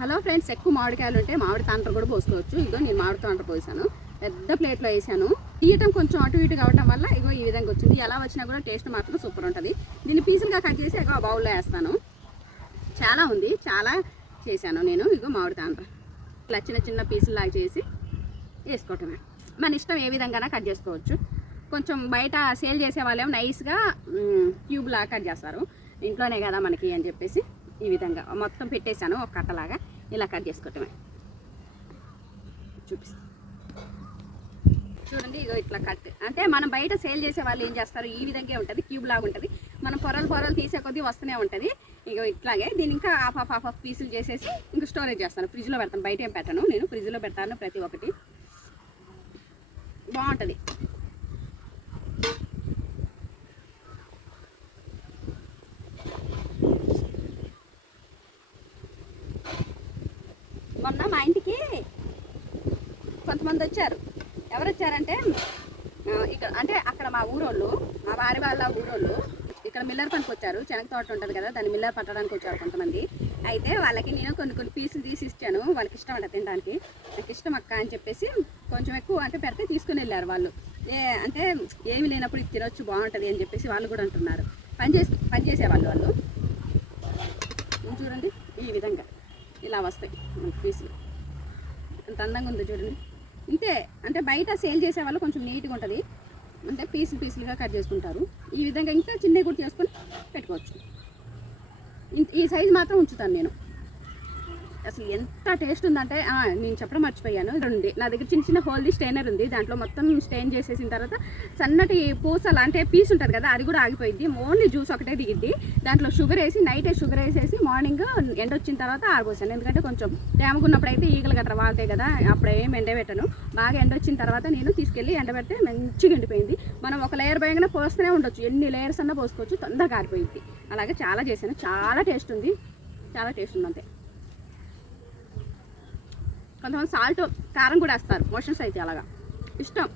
Hello friends ఎక్కువ మామిడికాయలు ఉంటే మామిడి తాండ్ర కూడా పోసుకోవచ్చు. ఇగో నేను మామిడి తాండ్ర పోసాను. పెద్ద ప్లేట్లో వేసాను. తీయటం కొంచెం అటు ఇటు కావటం వల్ల ఇగో ఈ విధంగా వచ్చింది. ఎలా వచ్చినా కూడా టేస్ట్ మాత్రం సూపర్ ఉంటుంది. దీన్ని పీసులుగా కట్ చేసి ఇగో బౌల్లో వేస్తాను. చాలా ఉంది. చాలా చేశాను నేను ఇగో మామిడి తాండ్ర. ఇట్లా చిన్న చిన్న పీసులాగా చేసి వేసుకోవటమే. మన ఇష్టం ఏ విధంగా కట్ చేసుకోవచ్చు. కొంచెం బయట సేల్ చేసే వాళ్ళేమో నైస్గా క్యూబ్ కట్ చేస్తారు. ఇంట్లోనే కదా మనకి అని చెప్పేసి. ఈ విధంగా మొత్తం పెట్టేశాను ఒక కట్టలాగా ఇలా కట్ చేసుకోవటమే. చూపిస్తాను చూడండి ఇగో ఇట్లా కట్. అంటే మనం బయట సేల్ చేసే వాళ్ళు ఏం చేస్తారు? ఈ విధంగా ఉంటుంది క్యూబ్ లాగా ఉంటుంది. మనం పొరలు పొరలు తీసే కొద్దీ వస్తూనే ఉంటుంది. ఇగో ఇట్లాగే దీని ఇంకా హాఫ్ హాఫ్ హాఫ్ హాఫ్ పీసులు చేసేసి ఇంకా స్టోరేజ్ చేస్తాను. ఫ్రిడ్జ్లో పెడతాను. బయట ఏం పెట్టను. నేను ఫ్రిడ్జ్లో పెడతాను ప్రతి ఒక్కటి. బాగుంటుంది. మొన్న మా ఇంటికి కొంతమంది వచ్చారు. ఎవరు వచ్చారంటే ఇక్కడ అంటే అక్కడ మా ఊరోళ్ళు మా వారి వాళ్ళ ఊరోళ్ళు ఇక్కడ మిల్లర్ పనికి వచ్చారు. శనగ తోట ఉంటుంది కదా దాన్ని మిల్లర్ పట్టడానికి వచ్చారు కొంతమంది. అయితే వాళ్ళకి నేను కొన్ని కొన్ని పీసులు తీసి ఇచ్చాను. వాళ్ళకి ఇష్టం అంట తినడానికి. నాకు ఇష్టం అక్క అని చెప్పేసి కొంచెం ఎక్కువ అంటే పెడితే తీసుకుని వెళ్ళారు వాళ్ళు. ఏ అంటే ఏమి లేనప్పుడు ఇది తినొచ్చు బాగుంటుంది అని చెప్పేసి వాళ్ళు కూడా అంటున్నారు. పని చేసి పని చేసేవాళ్ళు వాళ్ళు. చూడండి ఈ విధంగా. ఇలా వస్తాయి. మనకి పీసులు ఎంత అందంగా ఉంది చూడండి. ఇంతే అంటే బయట సేల్ చేసే వాళ్ళు కొంచెం నీట్గా ఉంటుంది. అంటే పీసులు పీసులుగా కట్ చేసుకుంటారు. ఈ విధంగా ఇంకా చిన్నవి కూడా చేసుకొని పెట్టుకోవచ్చు. ఇంత- ఈ సైజు మాత్రం ఉంచుతాను నేను. అసలు ఎంత టేస్ట్ ఉందంటే నేను చెప్పడం మర్చిపోయాను. రెండు ఉంది నా దగ్గర చిన్న చిన్న హోల్దీ స్టెయినర్ ఉంది. దాంట్లో మొత్తం స్టెయిన్ చేసేసిన తర్వాత సన్నటి పూస అంటే పీస్ ఉంటుంది కదా అది కూడా ఆగిపోయింది ఓన్లీ జ్యూస్ ఒకటే దిగిద్ది. దాంట్లో షుగర్ వేసి నైటే షుగర్ వేసేసి మార్నింగ్ ఎండ వచ్చిన తర్వాత ఆరిపోసాను ఎందుకంటే కొంచెం తేమకున్నప్పుడు అయితే ఈగలు గట్రా వాళ్తాయి కదా అప్పుడు ఏం ఎండబెట్టను బాగా ఎండ వచ్చిన తర్వాత నేను తీసుకెళ్ళి ఎండబెడితే మంచిగా ఎండిపోయింది. మనం ఒక లేయర్ పైన పోస్తూనే ఉండొచ్చు. ఎన్ని లేయర్స్ అన్నా పోసుకోవచ్చు తొందరగా ఆరిపోయింది అలాగే చాలా చేశాను. చాలా టేస్ట్ ఉంది. చాలా టేస్ట్ ఉంది అంతే. కొంతమంది సాల్ట్ కారం కూడా వేస్తారు. మోషన్స్ అయితే అలాగా. ఇష్టం.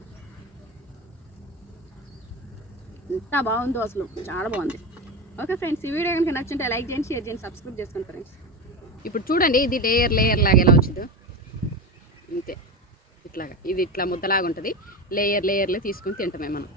ఎంత బాగుందో అసలు. చాలా బాగుంది. ఓకే ఫ్రెండ్స్ ఈ వీడియో కనుక నచ్చుంటే లైక్ చేయండి షేర్ చేయండి సబ్స్క్రైబ్ చేసుకోండి ఫ్రెండ్స్. ఇప్పుడు చూడండి ఇది లేయర్ లేయర్ లాగా ఎలా వచ్చిందో. ఇంతే. ఇట్లాగా. ఇది ఇట్లా ముద్దలాగా ఉంటుంది. లేయర్ లేయర్లే తీసుకుని తింటామే మనం.